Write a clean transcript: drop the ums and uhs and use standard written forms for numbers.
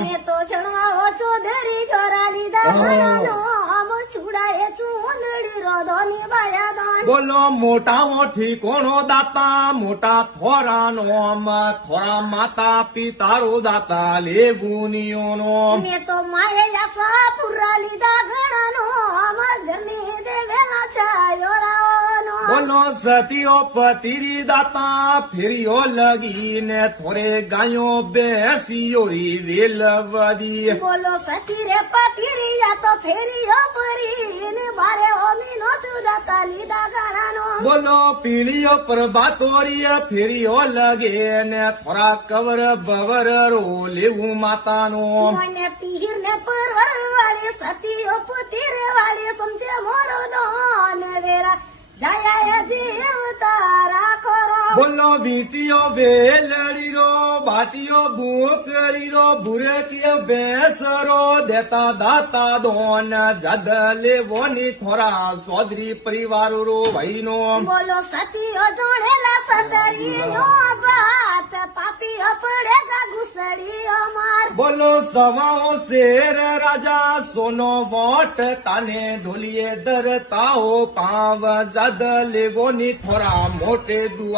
મેં તો જણવાઓ ચોધરી જોરા લીધા ઘણાનો આમ છુડાએ ચૂંદડી રોધોની બાયા દાન બોલો મોટા મોઠી કોણો દાતા મોટા થોરાનો થોરા માતા પિતારો દાતા લેગુનીઓનો મેં તો માએ યાસા પુરા લીધા ઘણાનો આમ જની દેવેલા છાયો રાવાનો બોલો સતીઓ પતિરી દાતા ફેરીઓ લગીને થોરે ગાયો બેસીઓરી વેલવદી બોલો સતી રે પતિરિયા તો ફેરીઓ ફરીને બારે ઓમી નો તું દાતા લીધા ઘણાનો બોલો પીળીઓ પ્રભાતોરીય ફેરીઓ લગે ને થોડા કવર બવર રો લેવું માતાનો મને પીર ને પરવર વાળી સતીઓ પુતીર વાળી સમજે મોરો દોન વેરા જાયા જીવ તારા ખરો બોલો બીટીઓ વેલડી રો બાટીઓ બુકરી રો ભૂરેકીય બેસરો દેતા દાતા દોન જદ લેવોની થોરા સોદરી પરિવાર રો ભાઈનો બોલો સતીઓ જોડેલા સતરી નો ભાત પાપીઓ પડેગા ઘુસડીઓ માર બોલો સવાઓ શેર રાજા સોનો વોટ તાને ઢોલીએ દરતાઓ પાવ જદ લેવોની થોરા મોટે દુઆ